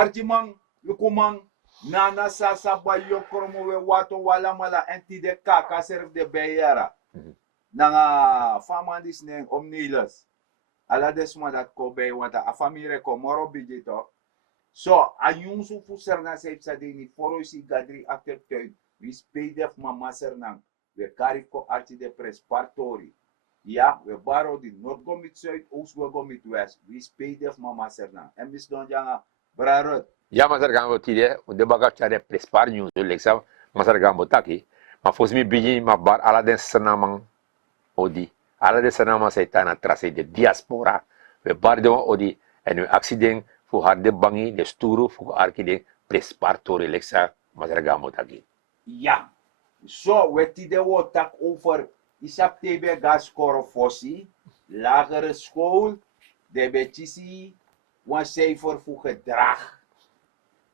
arjimang lukumang nana sasaba yokromo we wato wala mala enti de kaka serf de beyara. Nanga famandis neng omnilas. Ala desma dat ko be wata a famire ko moro bidito. So, anyong sufuser na sa dini foro si gadri after tuin, we spedef mamaser nang we kari ko arti de pres partori. Ja, we baro di Noord gomit Zuid, Oost gomit West. We spedef mamaser nang. En mis don janga brarot. Ja, masar gambo tide, de baga chare prespar news, leksa masar gambo taki. Ma fos mi biji ma bar ala den senamang odi. Ala den senamang seitana trase de diaspora. We bar de odi en we accident fu harde bangi de sturu fu arki de prespartori leksa masar gambo taki. Ja. So, we tide wo tak over isap tebe gas koro fossi, lagere school, de betisi, wan cijfer voor gedrag.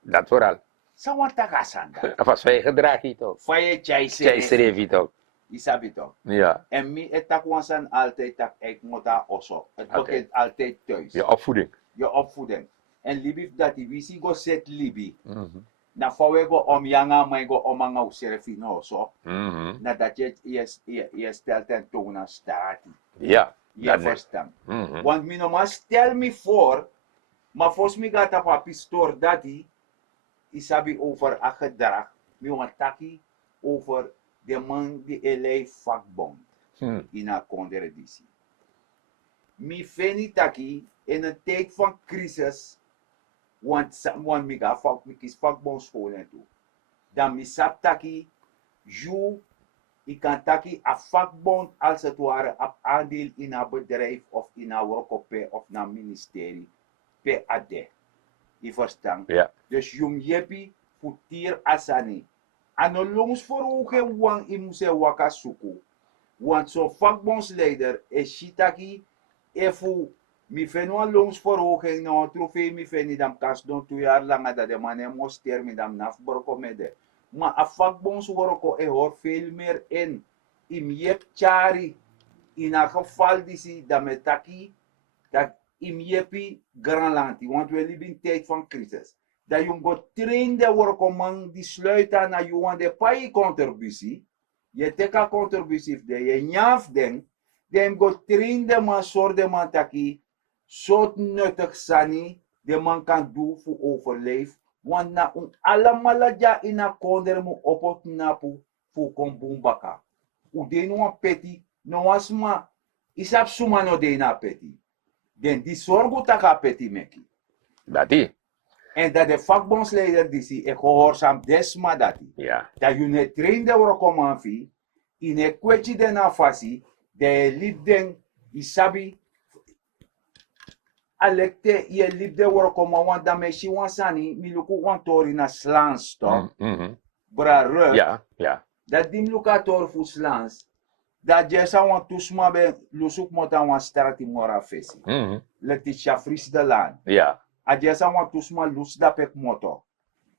Dat vooral. Sa wan tagasan da. Afas wij gedrag ito. Faye Jij chaise. schreef ito. Isabito. Ja. En mi etak wansan altijd tak ek mota oso. Het Oké. bekend altijd thuis. Je opvoeding. Je opvoeding. En libi dat die wisi go set libi. Mhm. Na fawe go om yanga mai go omanga userefi no so. Mhm. Na dat je stelt en tona stati. Ja. Je dat net. verstaan. Mhm. Want mi no maar stel me voor, maar volgens mij gaat op papistoor dat die isabi over a gedrag. Mi want taki over de man die elei vakbond in a condereditie. Mi feni taki in een tijd van crisis, want mi ga vak, mi kies vakbond school en toe. Dan mi sap taki, ik kan taki a vakbond als het ware op aandeel in een bedrijf of in een workope of in een ministerie per ade. Je verstaan? Ja. Dus jum jepi futier asani. Ano longs voor ogen wang imuse wakasuku. Want zo'n vakbondsleider is shitaki efu mi fenwa longs voor ogen no trofee mi feni dam kas don 2 jaar lang dat de man moster mi dam naf borkomede. Maar a vakbondsworko hoort veel meer in. Im jep chari in een geval die si dametaki dat im jepi granlanti. Want we leven in tijd van crisis. Dat je go train de worko man die sluiten na je want de pai contributie. Je teka contributie de je njaf den. Den go train de man soort de man taki. Soort nuttig sani. De man kan doen voor overleef. Want na allemaal ja in a konder mu opot napu fu kombumbaka. U de no peti no asma isap suma no de na peti. Den die sorgu taka peti meki. Dat die. En dat de vakbondsleider die si gehoorzaam desma dati. Ja. Dat je ne trainde workomanfi in e kwetji de na fasi de libden isabi alekte ye libde workoma wanda meshi wansani miluku wantori na slans to. Bra rug. Ja. Ja. Dat dim luka tor fu slans. Dat jesa wan tusma be lusuk mota wan starati mora fesi. Lekti chafris de lan. Ja. A jesa wan tusma lus da pek moto.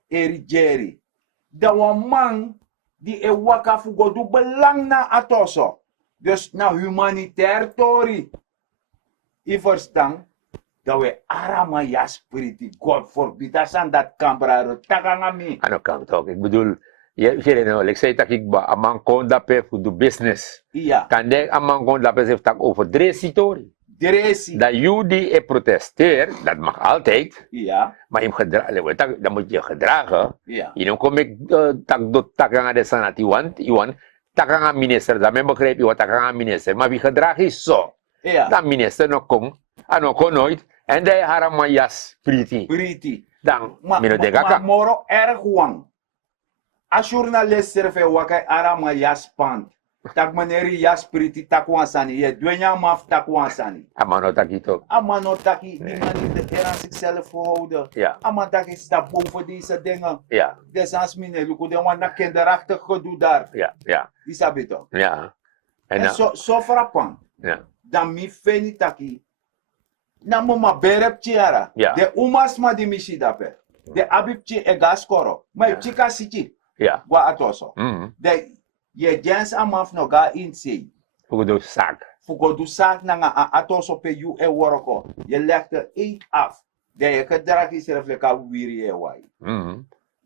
Eri jeri. Da wan man die e waka fu godu belang na atoso. Dus na humanitair tori. I verstaan. Dat we arama ja spiriti, God forbid, dat zijn dat kambraro, takangami. Ano kang talk? Ik bedoel, je nou, ik zei dat ik ba, amang kon dape voor de business. Ja. Kan de amang kon dape heeft tak over dresitori. Dresi. Dat jullie e protesteer, dat mag altijd. Ja. Maar je gedragen, dan moet je gedragen. Ja. Je dan kom ik tak do takanga de sanat, Iwan, takanga minister, dat men begrijpt, Iwan takanga minister. Maar wie gedrag is zo. Ja. Dan minister nog kon, ano kon nooit. En de harama jas priti. Priti. Dan, Maar moro erg wang. Als journalist serve wakai arama jas pand. Tak maneri jas priti takwansani. Je dwenya maf takwansani. Amano takito. Amano taki, die manier de er aan zichzelf verhouden. Ja. Amano is dat boven deze dingen. Ja. Desans mine, luku de wan na kinderachtig gedoe daar. Ja. Ja. Isabito. Ja. En zo frappant. Ja. Dan mi feni taki. Na mama berep chiara. Ja. De umas ma di mishi dape. De abipchi e gaskoro. Ma chika sichi. Ja. Gwa atoso. De je jens amaf no ga insi. Fugo sak. Fugo du sak na nga atoso pe yu e woroko. Je legt de eet af. De gedrag is reflecta wiri wai.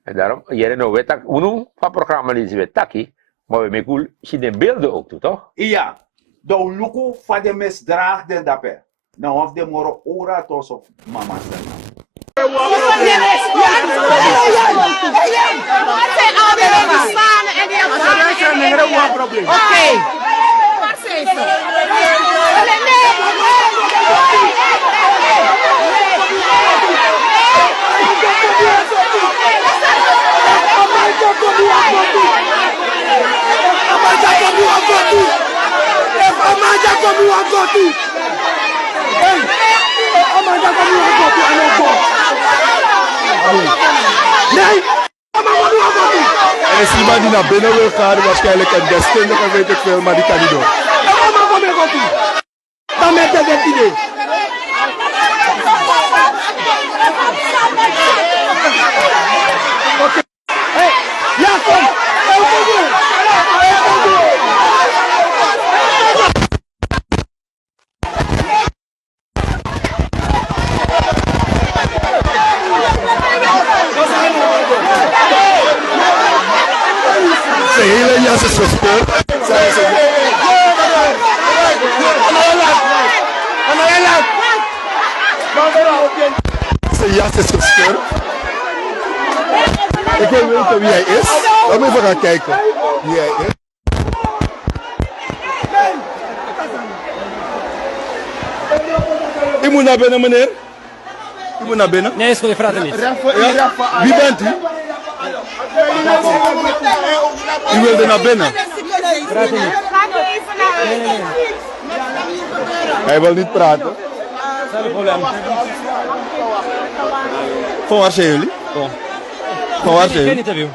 En daarom, jij nou weet dat, uno van programma is weet taki, maar we met cool, zie de beelden ook toe, toch? Ja, de luku van de misdraag den dape. Nou of de moro ora tos of mama sana. Er is iemand die naar binnen wil gaan, waarschijnlijk een deskundige, weet ik veel, maar die kan niet doen. Dan met het idee. Oké. Hey, ja, kom. De hele jas is verscheurd. Zijn jas is verscheurd. Ik wil weten wie hij is. Laten we even gaan kijken wie hij is. Ik moet naar binnen, meneer. Ik moet naar binnen. Nee, is goed, ik vraag het niet. Ja? Wie bent u? U wilde naar binnen. Praat het niet. Hij wil niet praten. Geen probleem. Van waar zijn jullie? Kom. Van waar zijn Geen jullie? interview.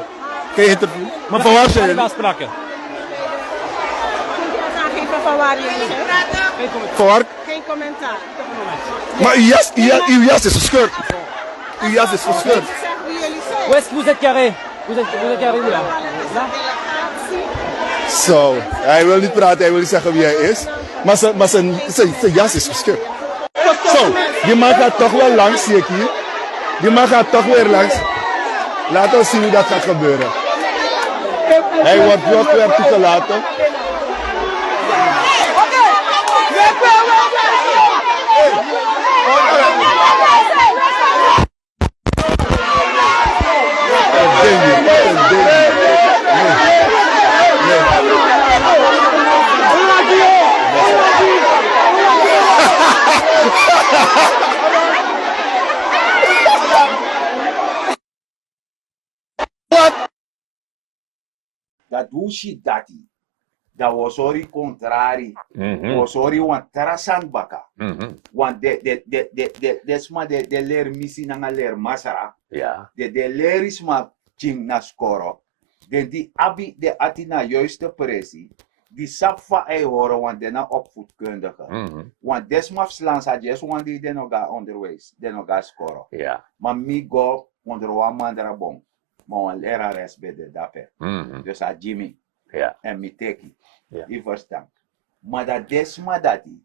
Geen interview. Maar van waar zijn Geen jullie? afspraken. Van waar jullie zijn. Van waar? Geen commentaar. Maar uw jas is gescheurd. Uw jas is gescheurd. Zeg wie jullie zijn. Où est-ce que vous êtes carré? Vous êtes carré où là? Là? Zo, hij wil niet praten, hij wil niet zeggen wie hij is. Maar zijn jas is gescheurd. Zo, die man gaat toch wel langs, zie ik hier. Die man gaat toch weer langs. Laten we zien hoe dat gaat gebeuren. Hij wordt nog weer toegelaten. Dat doe je dati. Dat was sorry contrari. Was sorry want terasan baka. Want desma de leer missie na leer masara. Ja. De leer is maar ching na skoro. Die abi de atina juiste pressie. Die safa ei horen want de na opvoedkundige. Want desma slans had just want die de no ga onderwijs. De no ga skoro. Ja. Maar mi go onder wa mandra bom. Maar een lerares bij de dapper. Dus a Jimmy. Ja. En mi teki. Ja. Die verstaan. Maar dat desma dati.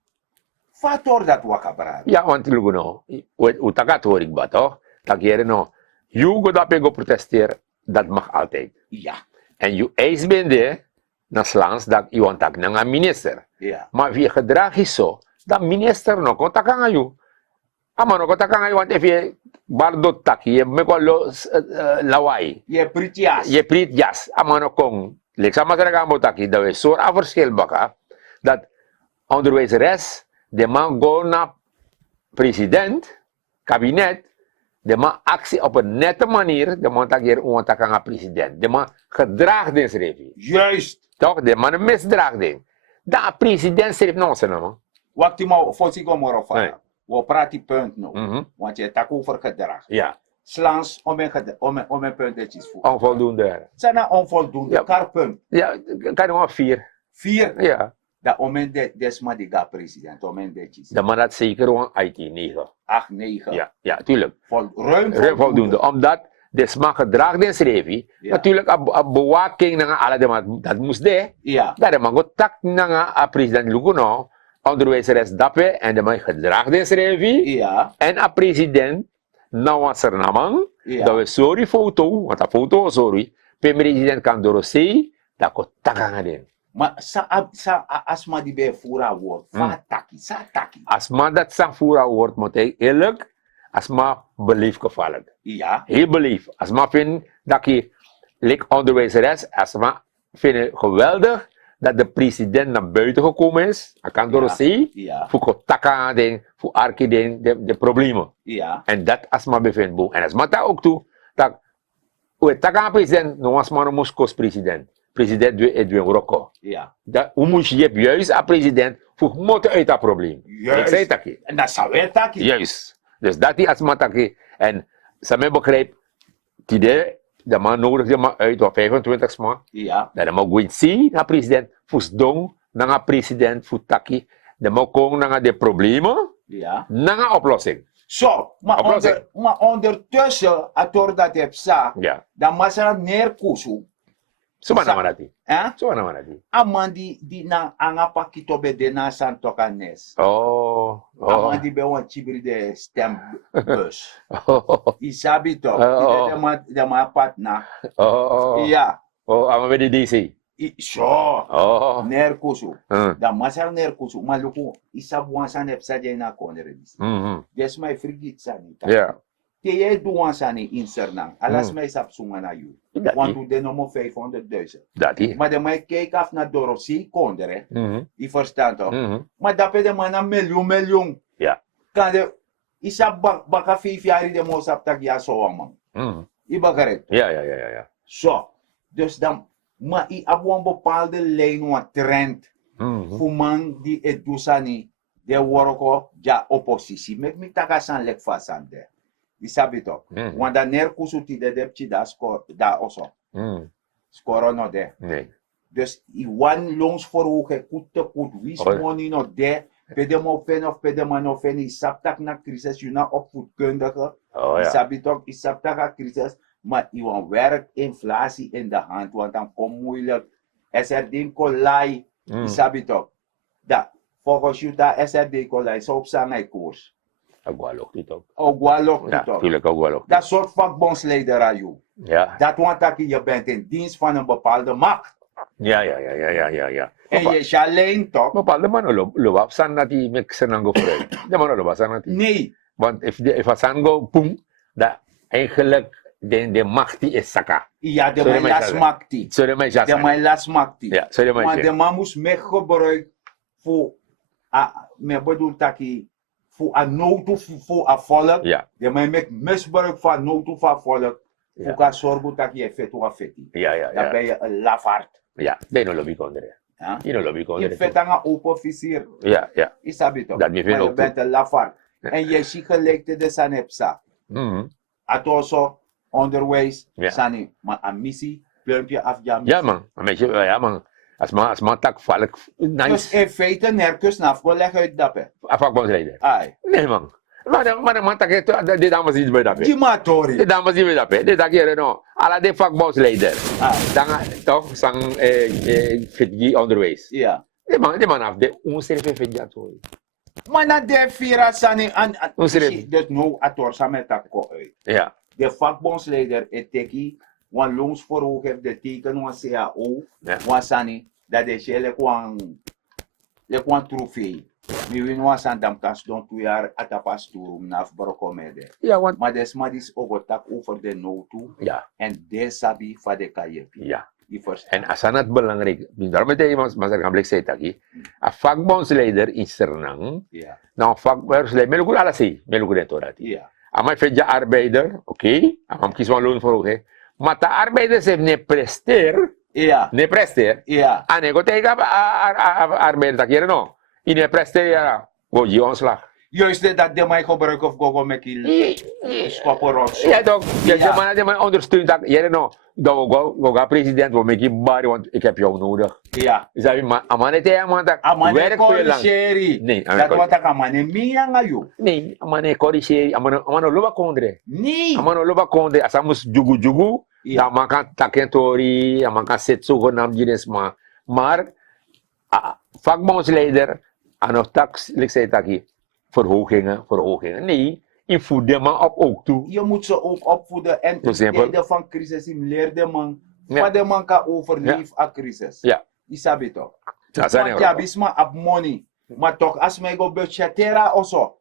Fator dat wakabra. Ja, want lugu no, utakat hoor ik ba toch? Dat jere no, you go dape go protesteren, dat mag altijd. Ja. En you eis bende, na slans dat you antak na nga minister. Ja. Maar wie gedrag is zo, dat minister no kontakan nga you. Ama no kontakan nga you, want if je bardot taki, je meko lawai. Je pritias. Je priet jas, ama no kong. Leksa masaraga mo taki, dat we zo'n afverschil baka, dat onderwijzeres, de man go naar president, kabinet, de man actie op een nette manier, de man tak hier aan president. De man gedraagt in schrijf. Juist. Toch? De man misdraagt in. Dat president schrijft nog zijn man. Wat die maar voor zich om erop Nee. we praten punt nou. Want je tak over gedrag. Ja, Slans om een puntetjes voor. onvoldoende. Zijn er onvoldoende Ja. karpunt. Ja, kan je nog 4. 4. Ja, Dat om desma die ga president. Om een detjes. de man had zeker een IT-9. 8, 9. Ja, ja, tuurlijk. Ruim Voldoende. Omdat de smaak gedraagt in schrijf. Ja. Natuurlijk, een bewaking naar alle de dat moest de. Ja. Dat de man go tak naar president Luguno, onderwijzeres dappe en de man gedraagt in schrijf. Ja. En a president nou was er namang, Ja. dat we sorry foto, want dat foto was sorry, president kan dorosei, dat ko taka den. Maar asma die bij voera wordt, sa taki. Als man dat sang voera wordt, moet hij eerlijk, als man beleef gevallen. Ja, Heel beleef. Als man vindt dat je, like onderwijzeres, als man vindt het geweldig dat de president naar buiten gekomen is, hij kan dorosei, ja, voor taka den, voor arki den, de problemen. ja, En dat als man bevindt boe. En als man dat ook toe, dat, we taka president, no als man moest kost president. President doet Edwin Rocco. ja. Dat, hoe moet je juist als president voor moeten uit dat probleem? Juist. Ik zei dat je. En dat zou weer taki. Juist. Dus dat is als man dat je. En ze mij begrijpt, de man nodig de man uit op 25 maand. Ja, Dat de man goed zien naar president, voor dong, naar president, voor taki. De man komen naar de problemen, ja. naar een oplossing. Zo, maar, Oplossing. maar ondertussen, ator dat heb sa, Ja. dan mas er neerkusu. Zo maar naar dat. Eh? Zo maar naar dat. Aman die na angapa kitobe de na santoka nes. Oh. Aman die be wan chibri de stembus. Oh. Isabi to. Oh. De ma patna. Oh. Ja. Oh, I'm with the DC. Zo. Oh. Neerkusu. Mm. Dan mas er neerkusu. Maar luku isabu wan san heb sa na konere dis. Mm-hmm. Des my frigit sani. Yeah. Te je do wan sani in Sernang. Alas mij sap sunga na you. Want Dat u de nomo 500.000. is. Maar de mij kijk af naar Dorothy Kondere. Mm-hmm. Die verstand toch? Mm-hmm. Maar dat de man een miljoen. Ja. Kan de isa baka 5 jaar de mo sap tak ja so man. Mm-hmm. I begrijpt. Ja. Zo. Dus dan maar i abo een bepaalde lijn wat trend Mm-hmm. voor man die het dusani de worko ja oppositie. Met mi taka san lek fasande. I sabi toch? Mm. Want dan ner kusuti de depchi da score da also. Mm. Score no de. Nee. Dus i wan longs voor hoge kut wis Oh. money no de. Pedemo fen of pedemo no fen i saptak na crisis you na opvoedkundige. Oh I ja. sabi toch i saptak a crisis. Maar i wan werk inflatie in de hand. Want dan kom moeilijk. SRD kolai. I sabi toch. Da. Volgens you da SRD kolai. Zo op zijn koers. Agwalok dit ook. Ogwalok Ja, toch. tuurlijk agwalok. Dat soort vakbondsleider aan jou. Ja. Dat want dat je bent in dienst van een bepaalde macht. Ja. En je is alleen toch? Bepaalde man lo san nati mek senang go vooruit. De man lo san nati. Nee. Want if a san go boom, dat eigenlijk de macht die is saka. Ja, de Sorry, mijn maar las ik- makti. Sorry mij De jasan. mijn las makti. Ja, sorry mij. Maar de man moest me gebruiken voor, me bedoel dat hij, voor een nood voor een volk. Ja. De man maakt misbruik van nood voor een volk. Ja. Voor kan zorgen dat je vet of vet. Ja. Dan ben je een lafaard. Ja, de no lobby kondre. Ja? Die no lobby Je kondre. vet aan een open officier. Ja. Is dat toch? Dat me veel Maar je ook bent een lafaard. Ja. En je ziet gelijk de sanepsa. Mhm. At also onderwijs, Ja. sani, maar een missie, pluimpje af ja. Ja man, ja man. Als man tak valk Dus nice. in feite, nergens nafko leg uit dappen. Afakbondsleider. Ai. Nee man. Maar de man tak de dames niet bij dat. Die matori. De dames niet bij dat. De dat hier no. Alla de vakbondsleider. Ai. Dan toch sang fitgi onderwijs. Ja. De man af de onserve fitgi atoi. Maar na de vira sani an Onserve. dus no ator samen takko uit. Ja. De vakbondsleider eteki, wan longs voor hoog heeft de teken wan CAO, Ja. wan sani, dat de shele kwan trofee. Mi win wan san dam kas don 2 jaar atapas turum naf brokomede. Ja, want Maar desmadis overtak over de no-toe. ja, En de sabi van de kayepi. ja. Die first. En asanat belangrijk. Daarom het iemand mas gamblek zei tadi. A vakbondsleider in Sernang. Ja. Nou vakbondsleider melukul ala si, melukul dento dati. Ja. Amai feja arbeider, oké. Amam kies wan loon voor oké. Maar de arbeider heeft ne presteer, Ja. ne presteer. Ja. Ane go tega arbeider tak hier no. Ine presteer ja. Go je ontslag. Juist dat de mij gebruiken of gogo mekil skoporot. Ja toch. Ja, Ja. de man ondersteunt dat hier no. Dan go president wil make bari want ik heb jou nodig. Ja. Zeg maar, amane te amane tak Amane werk voor je lang. corrigeri. Nee, Dat wat ik amane miya ngayon. Nee, amane corrigeri, amane loba kondre. Nee. Amane loba kondre, asamus jugu. Ja. Dan makan takentori, makan setsu gonam jenis ma. Maar vakbondsleider, aan of tak, ik zei taki, verhogingen. Nee, voed de man op ook toe. Je moet ze ook opvoeden. En Zo in simpel. tijden van crisis, leer de man. Ja. Wat de man kan overleven aan crisis. Ja. Isabi toch? Dat zijn Want er ja, ook. bisma ab money. Maar toch, als mij go budgetera also.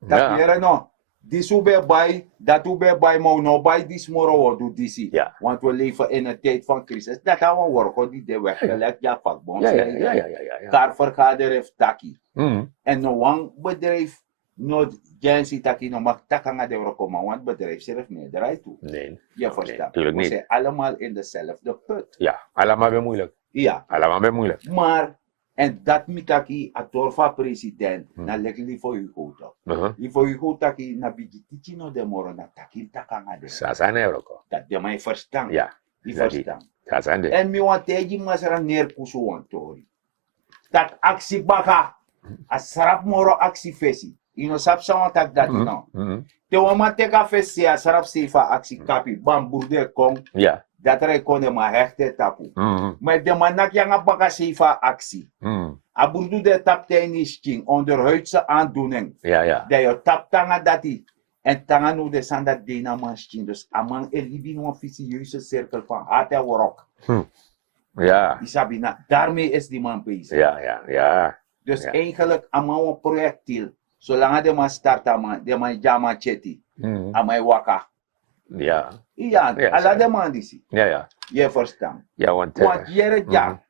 Dat Ja. leren no. Dis ube bij, dat ube bij, maar no bij dis moro doet disi. Ja. Want we leven in een tijd van crisis. Dat gaan we worken, die de weg gelijk, ja, vakbond. Ja. Kaarvergader heeft taki. Mhm. En no one bedrijf, no jansi taki, no mag takanga de worken, want bedrijf zelf meerderheid toe. Nee. Je verstaat. tuurlijk We niet. zijn allemaal in dezelfde put. Ja, allemaal weer moeilijk. Ja. Allemaal weer moeilijk. Maar, en dat mitaki, a torfa president, na lekli voor Hugo toch. Uh-huh. Ifo Hugo taki, na bigitichi no de moro, na taki takanga de. Dat zijn er ook. Dat de mij verstaan. Ja, Die dat die. verstaan. Dat zijn er. En mi want teji masara neerkusu want tori. Dat actie baka, a sarap moro actie fesi. Ino sap sa tak dat no. Mhm. Te wama teka fesi a sarap sefa actie kapi, bam burde kong, Ja. dat rei kone ma hechte tapu. Mhm. Maar de manak yang baka sefa actie. Mhm. A burdu de tapteinis king, onderhuidse aandoening. Ja. Dat je tap tanga dati. En tanga no de sanda dena manchin. Dus amang elibi no officieuze cirkel van haat en worok. Ja. Isabina, daarmee is die man bezig. Ja. Dus Ja. eigenlijk amang een projectiel. Zolang de man starta man, de man jama cheti. Mhm. Amai waka. Ja. Ja, Ja, ala sorry. de man disi. Ja. Je verstaan. Ja, want... Want jere ja.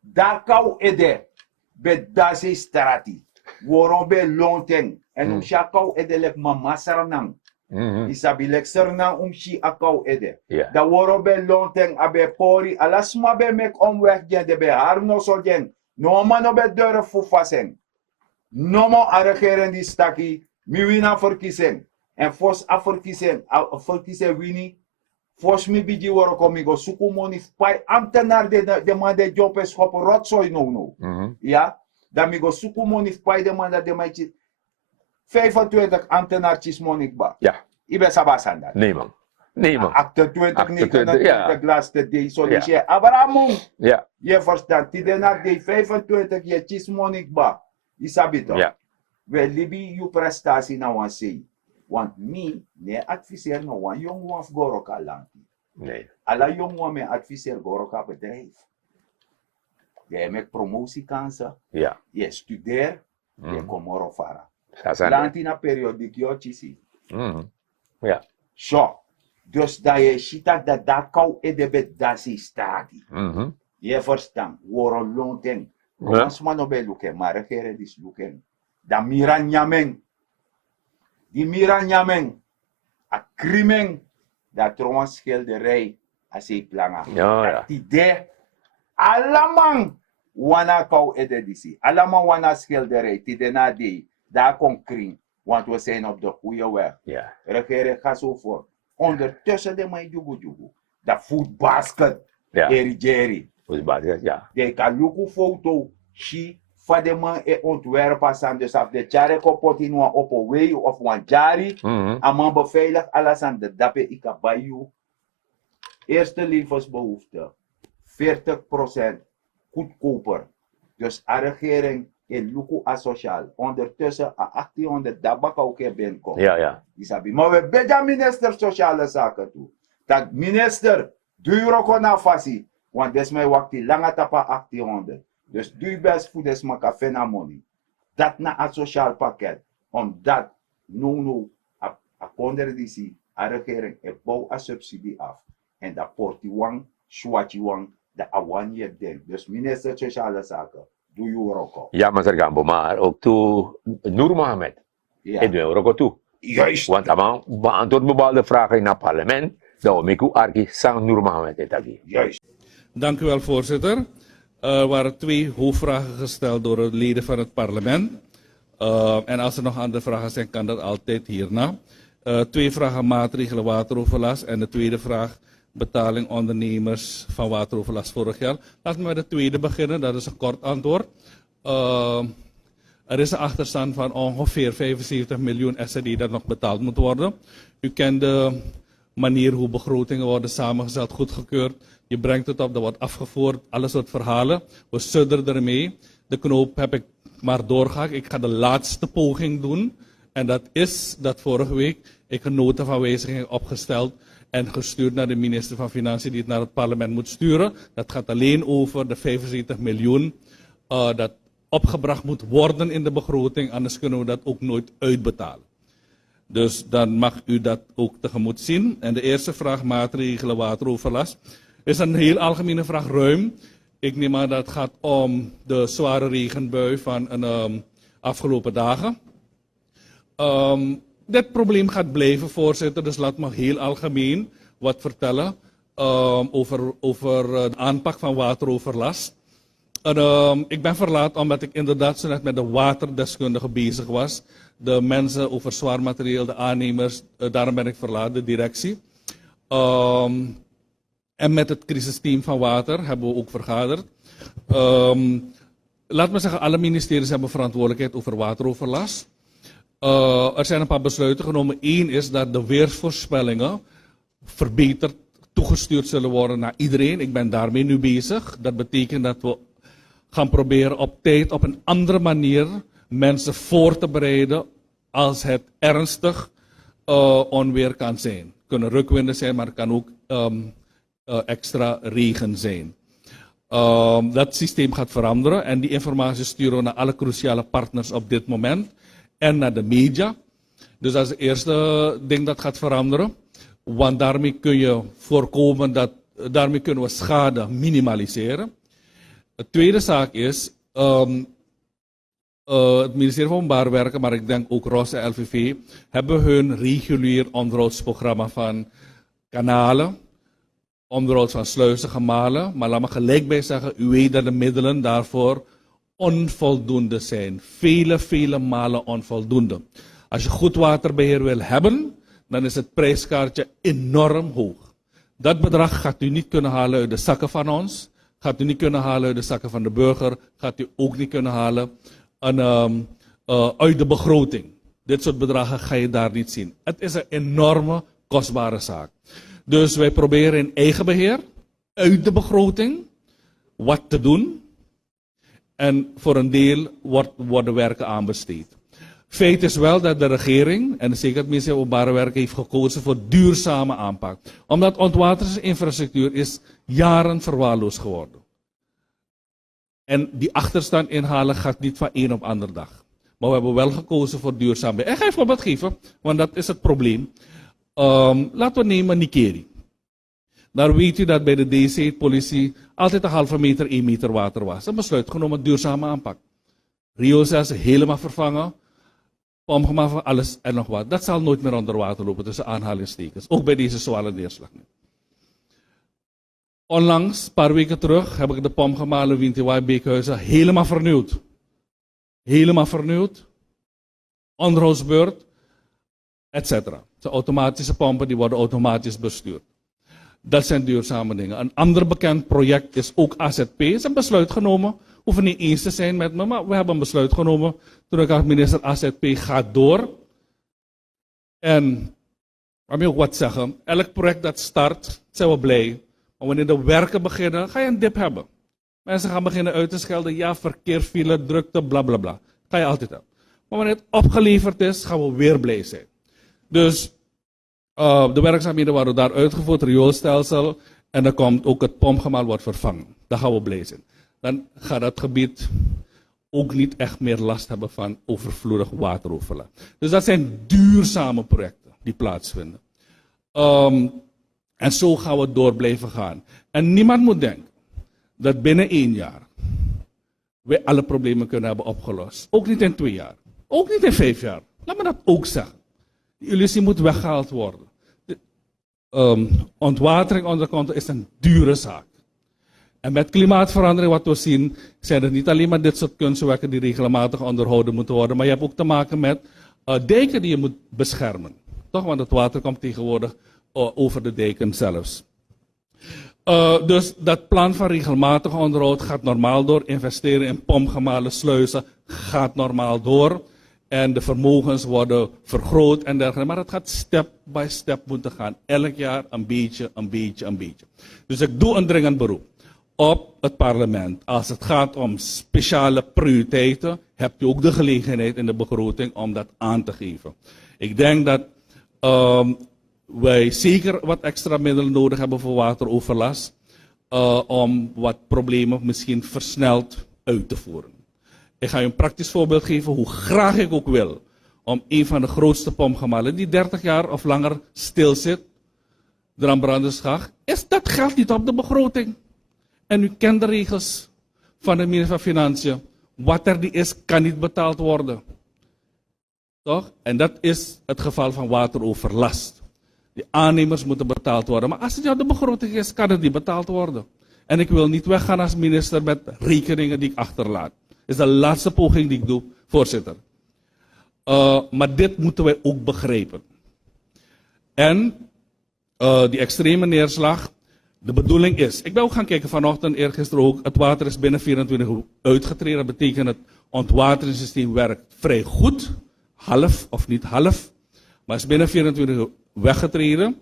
Daar kou ede. Be dasi strati. Woron be lonteng. En umsha kou ede lek mama saranang. Mhm. Isabi lek saranang umshi akau ede. Ja. Da woro be lonteng abe pori. Alasma be mek omweg gen de be harno so gen. No man no be deur fufasen. No mo aregeren die staki. Mi wina verkiezing. En fos a verkiezing wini. Fos mi bigi woro komigo. Suku moni pai ambtenaar de man de job is op rotzooi no. Mhm. Ja, dan mi go suku monif pai de man dat de mij 25 ambtenaartjes monif ba. Ja. Ibe sabasan dat. Nee, man. 28, 29, ja. laatste day. So Ja. je Abraham, Ja. je verstaat. Die de na day 25 je chis monif ba. Isabi toch? Ja. We libi je prestatie na wan sei. Want mi, ne adviseer no wan jong wan goroka lang. Nee. Alla jong wan me adviseer goroka bedrijf. Je maakt promotiekansen. Ja. Je studeert, je komoro fara. Dat zijn er. Lantina periodiek je chisi. Mhm. Ja. Zo. Dus dat je shita dat dat kou edebet dasi stati. Mhm. Je verstaan. Woro lonten. Ja. Ons man no be luken, maar regeren dis luken. Da miran nyameng. Die miran nyameng. A krimen. Dat trouwens schilderij. Als je planga. Ja. Dat idee. Alamang wana kou ededisi. Alamang wana schilderij. Tidena die. Daar kon kring. Want we zijn op de goede weg. Ja. Regeren gaat zo voor. Ondertussen de mij jugu. De food basket. Ja. Eri Jerry. Ja. De kan luku foto. Shi. Van man e ontwerpen zijn. Dus af de jaren kapot in een op een way of een jari. Mhm. Aman beveilig alles aan de dappe ik bij jou. Eerste levensbehoefte. 40% goedkoper. Dus de regering in Luku asociaal. Ondertussen a 1800 dabaka ook binnenkomt. Ja. Isabi. Maar we bidden minister sociale zaken toe. Dat minister, duur ook na fasi. Want des mij wakti lange tapa 1800. Dus doe best voor des maka fena money. Dat na a sociaal pakket. Omdat no a ponder disi a regering e bouw a subsidie af. En dat porti wang, swatchi wang, dat a one year den. Dus minister sociale zaken, doe je ook. Ja, maar Gambo, maar ook toe Noor Mohammed. Ja. En doen we ook toe. Juist. Want aan beantwoord bepaalde vragen in het parlement, dat we met Arki sang Noor Mohammed het aquí. Juist. Dank u wel, voorzitter. Er waren 2 hoofdvragen gesteld door de leden van het parlement. En als er nog andere vragen zijn, kan dat altijd hierna. 2 vragen maatregelen wateroverlast en de tweede vraag betaling ondernemers van wateroverlast vorig jaar. Laten we met de tweede beginnen, dat is een kort antwoord. Er is een achterstand van ongeveer 75 miljoen SRD dat nog betaald moet worden. U kent de manier hoe begrotingen worden samengesteld, goedgekeurd. Je brengt het op, dat wordt afgevoerd, alles wordt verhalen. We sudderen ermee. De knoop heb ik maar doorgehakt. Ik ga de laatste poging doen. En dat is dat vorige week ik een nota van wijziging opgesteld en gestuurd naar de minister van Financiën die het naar het parlement moet sturen. Dat gaat alleen over de 75 miljoen dat opgebracht moet worden in de begroting, anders kunnen we dat ook nooit uitbetalen. Dus dan mag u dat ook tegemoet zien. En de eerste vraag, maatregelen wateroverlast, is een heel algemene vraag, ruim. Ik neem aan dat het gaat om de zware regenbui van de afgelopen dagen. Dit probleem gaat blijven, voorzitter, dus laat me heel algemeen wat vertellen over de aanpak van wateroverlast. Ik ben verlaat omdat ik inderdaad zo net met de waterdeskundigen bezig was. De mensen over zwaar materieel, de aannemers, daarom ben ik verlaat, de directie. En met het crisisteam van water hebben we ook vergaderd. Laat me zeggen, alle ministeries hebben verantwoordelijkheid over wateroverlast. Er zijn een paar besluiten genomen. Eén is dat de weersvoorspellingen verbeterd toegestuurd zullen worden naar iedereen. Ik ben daarmee nu bezig. Dat betekent dat we gaan proberen op tijd op een andere manier mensen voor te bereiden als het ernstig onweer kan zijn. Het kunnen rukwinden zijn, maar het kan ook extra regen zijn. Dat systeem gaat veranderen en die informatie sturen we naar alle cruciale partners op dit moment en naar de media. Dus dat is het eerste ding dat gaat veranderen. Want daarmee kun je voorkomen daarmee kunnen we schade minimaliseren. De tweede zaak is, het ministerie van Openbaar Werken, maar ik denk ook ROS en LVV, hebben hun regulier onderhoudsprogramma van kanalen, onderhoud van sluizen, gemalen. Maar laat me gelijk bij zeggen, u weet dat de middelen daarvoor onvoldoende zijn. Vele malen onvoldoende. Als je goed waterbeheer wil hebben, dan is het prijskaartje enorm hoog. Dat bedrag gaat u niet kunnen halen uit de zakken van ons, gaat u niet kunnen halen uit de zakken van de burger, gaat u ook niet kunnen halen uit de begroting. Dit soort bedragen ga je daar niet zien. Het is een enorme, kostbare zaak. Dus wij proberen in eigen beheer, uit de begroting, wat te doen. En voor een deel worden werken aanbesteed. Feit is wel dat de regering, en zeker het ministerie van Openbare Werken, heeft gekozen voor duurzame aanpak. Omdat ontwateringsinfrastructuur is jaren verwaarloosd geworden. En die achterstand inhalen gaat niet van een op andere dag. Maar we hebben wel gekozen voor duurzaamheid. En ik ga even wat geven, want dat is het probleem. Laten we nemen Nikeri. Daar weet u dat bij de DC-politie altijd een halve meter, 1 meter water was. Een besluit genomen, duurzame aanpak. Rio 6 helemaal vervangen. Omgemaakt van alles en nog wat. Dat zal nooit meer onder water lopen tussen aanhalingstekens. Ook bij deze zware neerslag. Onlangs, een paar weken terug, heb ik de pomgemalen Wintiwaai Beekhuizen helemaal vernieuwd. Helemaal vernieuwd. Onderhoudsbeurt, etc. De automatische pompen die worden automatisch bestuurd. Dat zijn duurzame dingen. Een ander bekend project is ook AZP. Er is een besluit genomen. Hoeven niet eens te zijn met me, maar we hebben een besluit genomen. Toen ik als minister AZP gaat door. En, laat me ook wat zeggen. Elk project dat start, zijn we blij. Maar wanneer de werken beginnen, ga je een dip hebben. Mensen gaan beginnen uit te schelden. Ja, verkeer, file, drukte, bla bla bla. Ga je altijd hebben. Maar wanneer het opgeleverd is, gaan we weer blij zijn. Dus de werkzaamheden worden daar uitgevoerd, rioolstelsel. En dan komt ook het pompgemaal wordt vervangen. Daar gaan we blij zijn. Dan gaat dat gebied ook niet echt meer last hebben van overvloedig wateroverlast. Dus dat zijn duurzame projecten die plaatsvinden. En zo gaan we door blijven gaan. En niemand moet denken dat binnen 1 jaar wij alle problemen kunnen hebben opgelost. Ook niet in 2 jaar. Ook niet in 5 jaar. Laat me dat ook zeggen. Die illusie moet weggehaald worden. Ontwatering onder controle is een dure zaak. En met klimaatverandering wat we zien, zijn het niet alleen maar dit soort kunstwerken die regelmatig onderhouden moeten worden, maar je hebt ook te maken met dijken die je moet beschermen. Toch, want het water komt tegenwoordig over de dijken zelfs. Dus dat plan van regelmatig onderhoud gaat normaal door. Investeren in pompgemalen sluizen gaat normaal door. En de vermogens worden vergroot en dergelijke. Maar het gaat step by step moeten gaan. Elk jaar een beetje. Dus ik doe een dringend beroep op het parlement. Als het gaat om speciale prioriteiten, hebt u ook de gelegenheid in de begroting om dat aan te geven. Ik denk dat wij zeker wat extra middelen nodig hebben voor wateroverlast, om wat problemen misschien versneld uit te voeren. Ik ga u een praktisch voorbeeld geven hoe graag ik ook wil om een van de grootste pompgemalen die 30 jaar of langer stil zit, de Rambrandenschach, dat geldt niet op de begroting. En u kent de regels van de minister van Financiën. Wat er die is, kan niet betaald worden. Toch? En dat is het geval van wateroverlast. Die aannemers moeten betaald worden. Maar als het op de begroting is, kan het niet betaald worden. En ik wil niet weggaan als minister met rekeningen die ik achterlaat. Dat is de laatste poging die ik doe, voorzitter. Maar dit moeten wij ook begrijpen. En die extreme neerslag, de bedoeling is, ik ben ook gaan kijken vanochtend, eergisteren ook, het water is binnen 24 uur uitgetreden. Dat betekent het ontwateringssysteem werkt vrij goed, half of niet half, maar is binnen 24 uur weggetreden.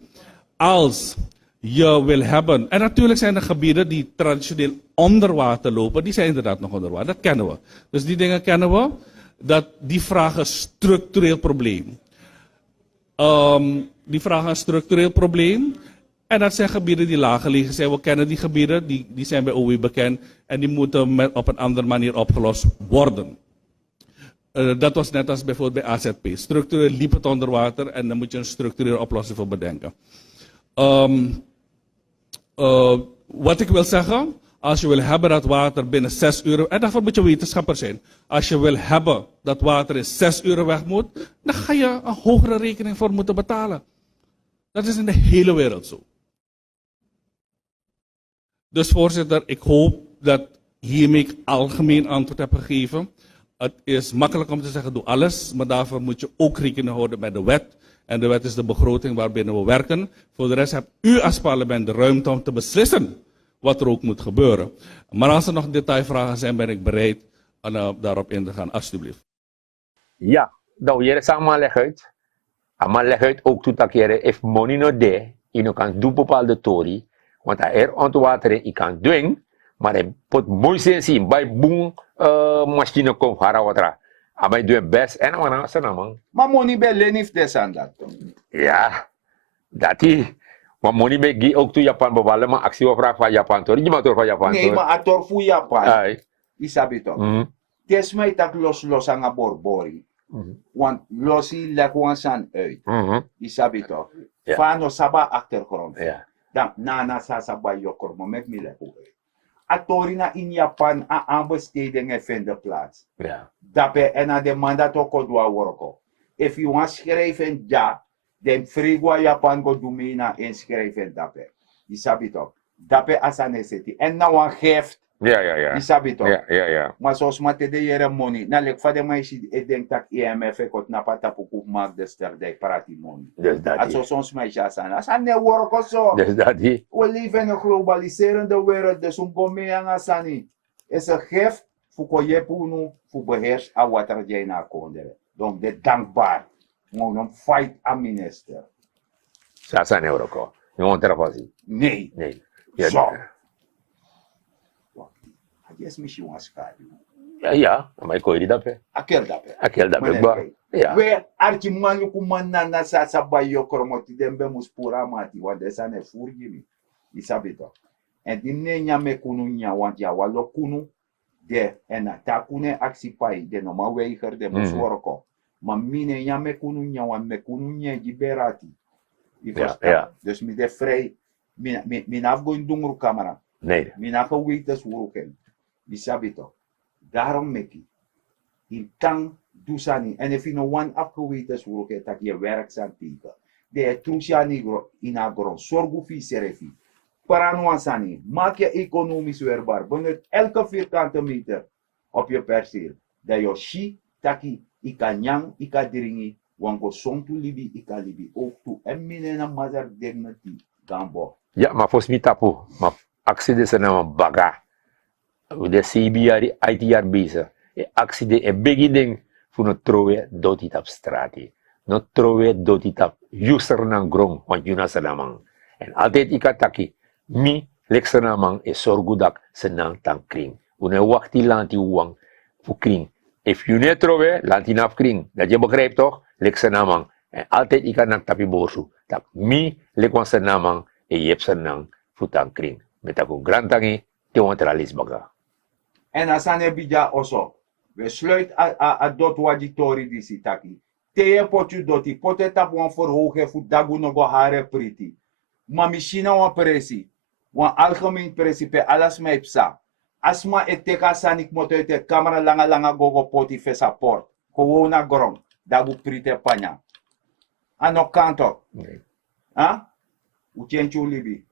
Als je wil hebben, en natuurlijk zijn er gebieden die traditioneel onder water lopen, die zijn inderdaad nog onder water, dat kennen we. Dus die dingen kennen we, die vragen een structureel probleem. Die vragen een structureel probleem. En dat zijn gebieden die laag gelegen zijn. We kennen die gebieden, die zijn bij OW bekend. En die moeten op een andere manier opgelost worden. Dat was net als bijvoorbeeld bij AZP. Structureel liep het onder water en dan moet je een structurele oplossing voor bedenken. Wat ik wil zeggen, als je wil hebben dat water binnen 6 uur, en daarvoor moet je wetenschapper zijn. Als je wil hebben dat water in 6 uur weg moet, dan ga je een hogere rekening voor moeten betalen. Dat is in de hele wereld zo. Dus voorzitter, ik hoop dat hiermee ik algemeen antwoord heb gegeven. Het is makkelijk om te zeggen, doe alles, maar daarvoor moet je ook rekening houden met de wet. En de wet is de begroting waarbinnen we werken. Voor de rest hebt u als parlement de ruimte om te beslissen wat er ook moet gebeuren. Maar als er nog detailvragen zijn, ben ik bereid daarop in te gaan, alsjeblieft. Ja, nou, hier is allemaal leg uit. Maar leg uit ook toe dat je, if money no there, je kan doen bepaalde tori. Want er ontwatering, je kan doen, maar je moet mooi zien, bij boom, machine komt hara watra. Maar je doet best en dan is het man. Maar money bij Lenif desandat. Ja, dat is. Maar money bij ook toe Japan bepalen, maar actie opvraag van Japan tori. Je mag toch van Japan tori. Nee, maar ator voor Japan. Ai. Isabi toch. Desmai tak los aan een borbori. Want losi lekwansan uit. Isabi toch. Fano saba achtergrond. Dan nana saba jokker, maar met me lekko uit. Atorina in Japan aan aanbestedingen vinden plaats. Daarbij en aan de mandato kodwa worko. If you want schrijven ja, dan frigwa Japan go doen na inschrijven daarbij. Isabi toch. Daarbij as a necessity. En nou een geeft. Ja. Isabi toch. Ja. Maar zoals mate de jere money. Na lek van de meisje, ik denk dat IMF ik na patapuku maak de ster de parati money. Dus dat is. Soms meisje asana. Asan ne work also. Dus dat is. We leven in een globaliserende wereld. Dus een gomme aan asani. Is een gift voor kojepunu voor beheers aan wat er jij na kondere. Dan de dankbaar. Gewoon een fight aan minister. Sasan Euroko. Je moet erop zien. Nee. Ja, zo. Yes, misschien was schade. Ja, maar ik hoor je dat. Akel dat. Akel dat. Ja. We archimanyo kumana na sasa bayo kromoti dembe muspura mati wa desa ne furgimi. Isabito. En die ne nyame kunu nya want ya walo kunu de en atakune aksipai de no maweiger de musworko. Maar mine nyame kunu nya want me kunu nya giberati. Dus mi de vrij min afgoin dungru kamera. Nee. Min afgoites wuruken. Isabito. Daarom meki. In tang dusani. En if you know one afgeweten is wuruken dat je werkzaam tegen. De trusiani in agron. Zorgu fi serefi. Paranuansani. Maak je economisch weerbaar. Benut elke vierkante meter op je perceel. Dat je shi taki ika nyang ika dringi. Wango sontu libi ika libi. Ook toe. En minena mazar dignity. Gambo. Ja, maar volgens mij tapu. Maar actie is een baga. De CBR, de ITR bezig. De actie de een beginning voor een trouwe dood het op straat. No trouwe dood het op user na grond, want je na salamang. En altijd ik ataki. Mi leksa namang e sorgudak senang tang kring. Une wakti lanti uang fu kring. If you net trove, lanti naf kring. Dat je begrijpt toch? Leksa namang. En altijd ikan nak tapi borsu. Tak mi lekwan senamang e yep senang fu tang kring. Met ako grantangi, tewantralis baga. En asane bija oso. We sluit a dot wajitori di sitaki. Teye potu doti. Pote tap wan verhogen fu dagu no go hare priti. Ma machina wan presi. Wan algemeen presi pe alas me psa. Asma eteka sanik moto ete camera langa gogo poti fe support. Ko na grong. Dagu prite panya. Ano kanto. Ha? Uchenchu libi.